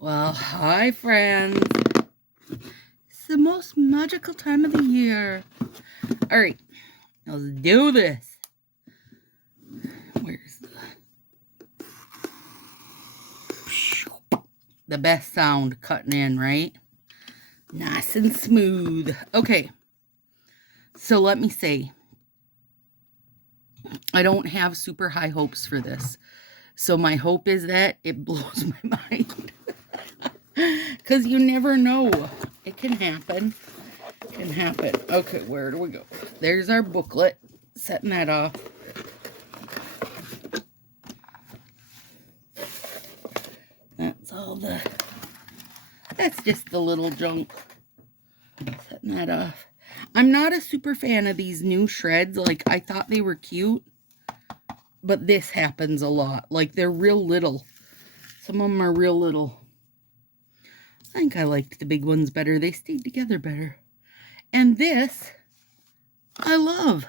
Well, hi friends. It's the most magical time of the year. All right, let's do this. Where's the best sound cutting in, right? Nice and smooth. Okay, so let me say, I don't have super high hopes for this. So my hope is that it blows my mind. Because you never know. It can happen. It can happen. Okay, where do we go? There's our booklet. Setting that off. That's all the... That's just the little junk. Setting that off. I'm not a super fan of these new shreds. Like, I thought they were cute. But this happens a lot. Like, they're real little. Some of them are real little. I think I liked the big ones better. They stayed together better. And this, I love.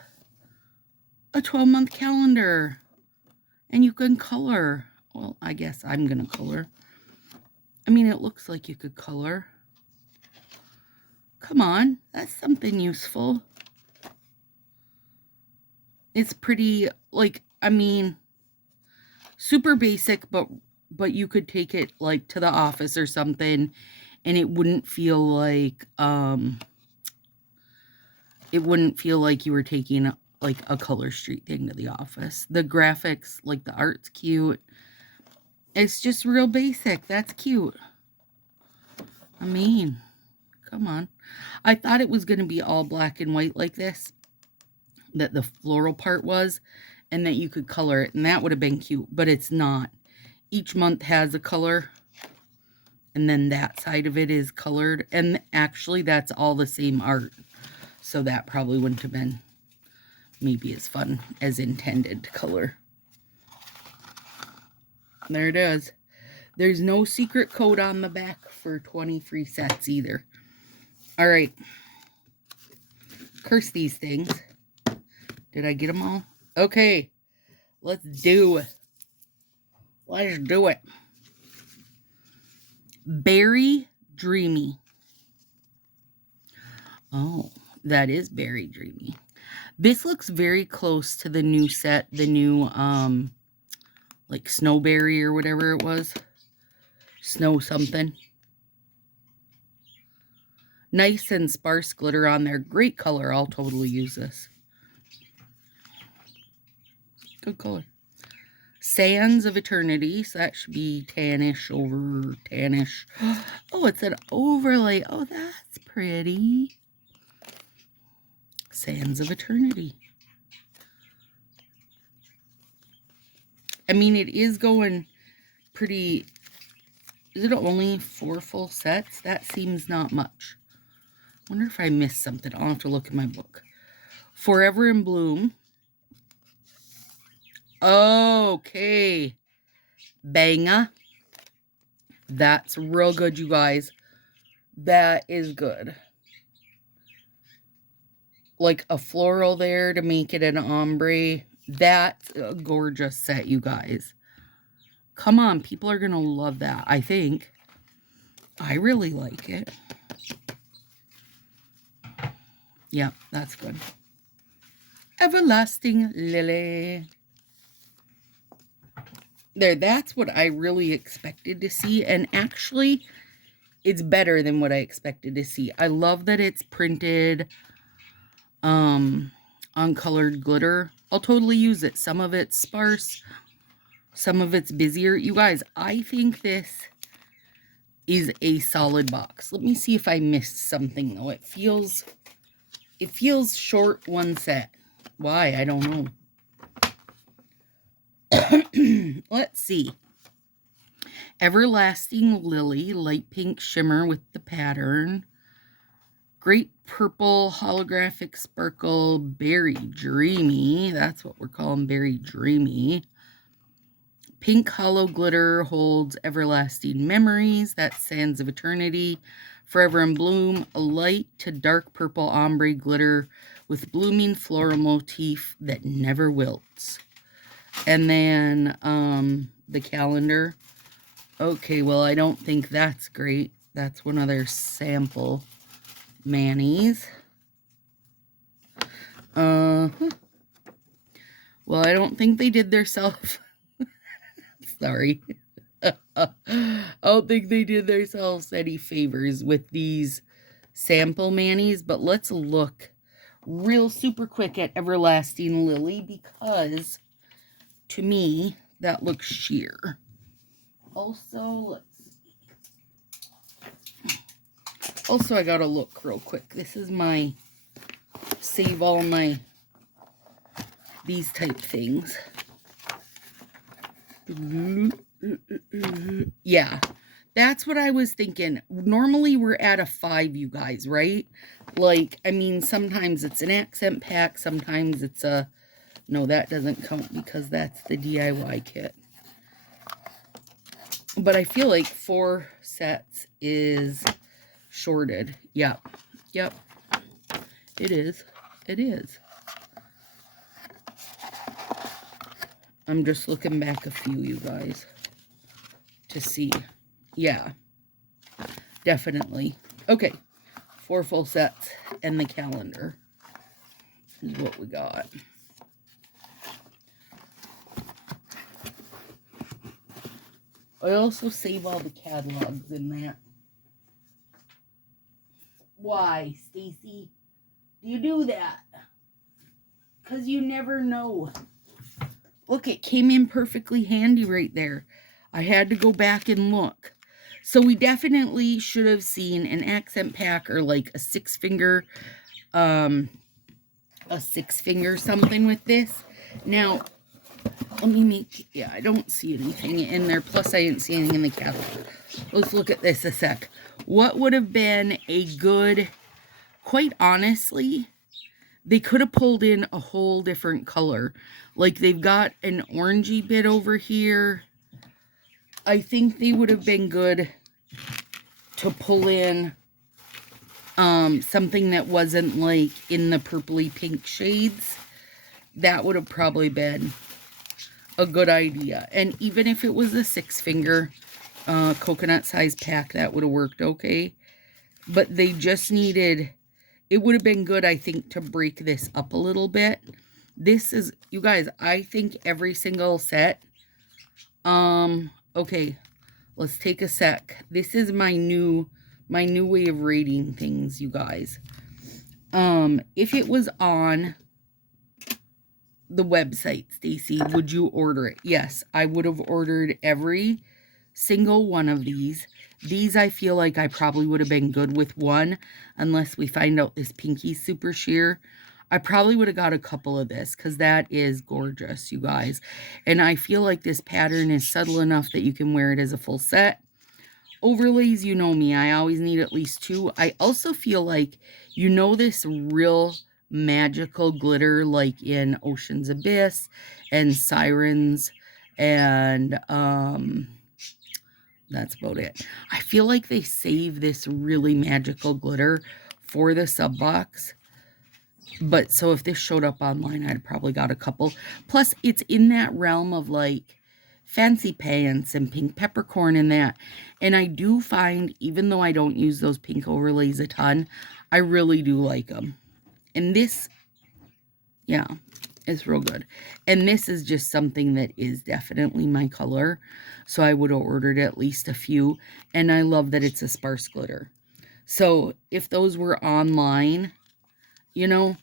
A 12-month calendar. And you can color. Well, I guess I'm going to color. I mean, it looks like you could color. Come on. That's something useful. It's pretty, like, I mean, super basic, but you could take it, like, to the office or something, and it wouldn't feel like, you were taking, like, a Color Street thing to the office. The graphics, like, the art's cute. It's just real basic. That's cute. I mean, come on. I thought it was going to be all black and white like this, that the floral part was, and that you could color it, and that would have been cute, but it's not. Each month has a color, and then that side of it is colored, and actually that's all the same art, so that probably wouldn't have been maybe as fun as intended to color. There it is. There's no secret code on the back for 20 free sets either. All right. Curse these things. Did I get them all? Okay. Let's do it. Let's do it. Berry Dreamy. Oh, that is Berry Dreamy. This looks very close to the new set, the new, like Snowberry or whatever it was. Snow something. Nice and sparse glitter on there. Great color. I'll totally use this. Good color. Sands of Eternity. So that should be tannish over tannish. Oh, it's an overlay. Oh, that's pretty. Sands of Eternity. I mean, it is going pretty... Is it only 4 full sets? That seems not much. I wonder if I missed something. I'll have to look in my book. Forever in Bloom. Okay. Banga. That's real good, you guys. That is good. Like a floral there to make it an ombre. That's a gorgeous set, you guys. Come on, people are going to love that, I think. I really like it. Yep, that's good. Everlasting Lily. There, that's what I really expected to see. And actually, it's better than what I expected to see. I love that it's printed on colored glitter. I'll totally use it. Some of it's sparse. Some of it's busier. You guys, I think this is a solid box. Let me see if I missed something, though. It feels short one set. Why? I don't know. Let's see. Everlasting Lily, light pink shimmer with the pattern. Great purple holographic sparkle, Berry Dreamy. That's what we're calling Berry Dreamy. Pink hollow glitter holds everlasting memories. That's Sands of Eternity. Forever in Bloom, a light to dark purple ombre glitter with blooming floral motif that never wilts. And then the calendar. Okay, well, I don't think that's great. That's one of their sample manis. Well, I don't think they did their self. Sorry. I don't think they did themselves any favors with these sample manis, but let's look real super quick at Everlasting Lily because to me that looks sheer. Also, I gotta look real quick. This is my save all my these type things. Yeah, that's what I was thinking. Normally we're at a 5, you guys, right? Like, I mean, sometimes it's an accent pack, sometimes it's a... No, that doesn't count because that's the DIY kit. But I feel like 4 sets is shorted. Yep. Yep. It is. It is. I'm just looking back a few, you guys, to see. Yeah. Definitely. Okay. 4 full sets and the calendar is what we got. I also save all the catalogs in that. Why, Stacy? Do you do that? Because you never know. Look, it came in perfectly handy right there. I had to go back and look. So we definitely should have seen an accent pack or like a 6-finger, something with this. Now, let me make, yeah, I don't see anything in there. Plus, I didn't see anything in the catalog. Let's look at this a sec. What would have been a good, quite honestly, they could have pulled in a whole different color. Like, they've got an orangey bit over here. I think they would have been good to pull in something that wasn't, like, in the purpley pink shades. That would have probably been a good idea. And even if it was a 6-finger coconut size pack, that would have worked okay. But they just needed... It would have been good, I think, to break this up a little bit. This is, you guys, I think every single set. Okay, let's take a sec. This is my new way of rating things, you guys. If it was on the website, Stacy, would you order it? Yes, I would have ordered every single one of these. These, I feel like I probably would have been good with one, unless we find out this pinky super sheer. I probably would have got a couple of this, because that is gorgeous, you guys. And I feel like this pattern is subtle enough that you can wear it as a full set. Overlays, you know me, I always need at least 2. I also feel like, you know, this real magical glitter, like in Ocean's Abyss and Sirens, and that's about it. I feel like they save this really magical glitter for the sub box. But so if this showed up online, I'd probably got a couple. Plus, it's in that realm of like fancy pants and pink peppercorn and that. And I do find, even though I don't use those pink overlays a ton, I really do like them. And this, yeah, it's real good. And this is just something that is definitely my color. So I would have ordered at least a few. And I love that it's a sparse glitter. So if those were online, you know,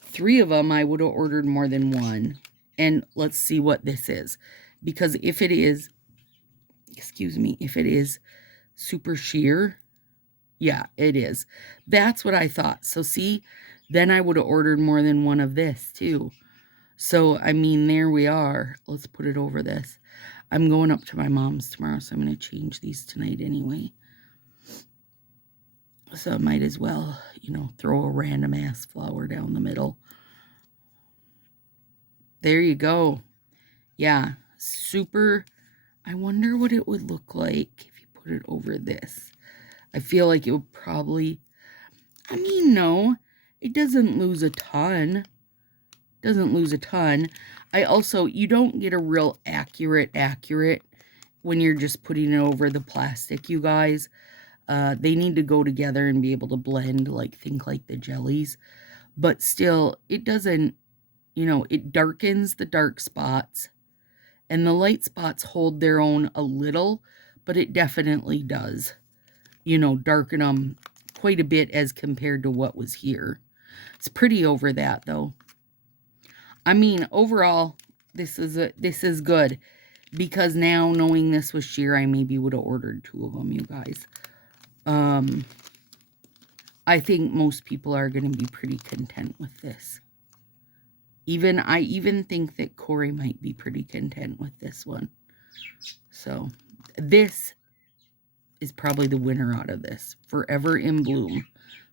3 of them, I would have ordered more than 1. And let's see what this is. Because if it is, excuse me, if it is super sheer, yeah, it is. That's what I thought. So see, then I would have ordered more than 1 of this too. So, I mean, there we are. Let's put it over this. I'm going up to my mom's tomorrow, so I'm going to change these tonight anyway. So I might as well, you know, throw a random ass flower down the middle. There you go. Yeah, super. I wonder what it would look like if you put it over this. I feel like it would probably, I mean, no, it doesn't lose a ton. Doesn't lose a ton. I also, you don't get a real accurate when you're just putting it over the plastic, you guys. They need to go together and be able to blend, like, think like the jellies. But still, it doesn't, you know, it darkens the dark spots. And the light spots hold their own a little, but it definitely does, you know, darken them quite a bit as compared to what was here. It's pretty over that, though. I mean, overall, this is good. Because now, knowing this was sheer, I maybe would have ordered 2 of them, you guys. I think most people are going to be pretty content with this. I even think that Corey might be pretty content with this one. So, this is probably the winner out of this. Forever in Bloom.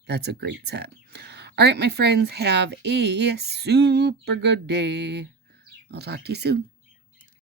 That's a great set. All right, my friends, have a super good day. I'll talk to you soon.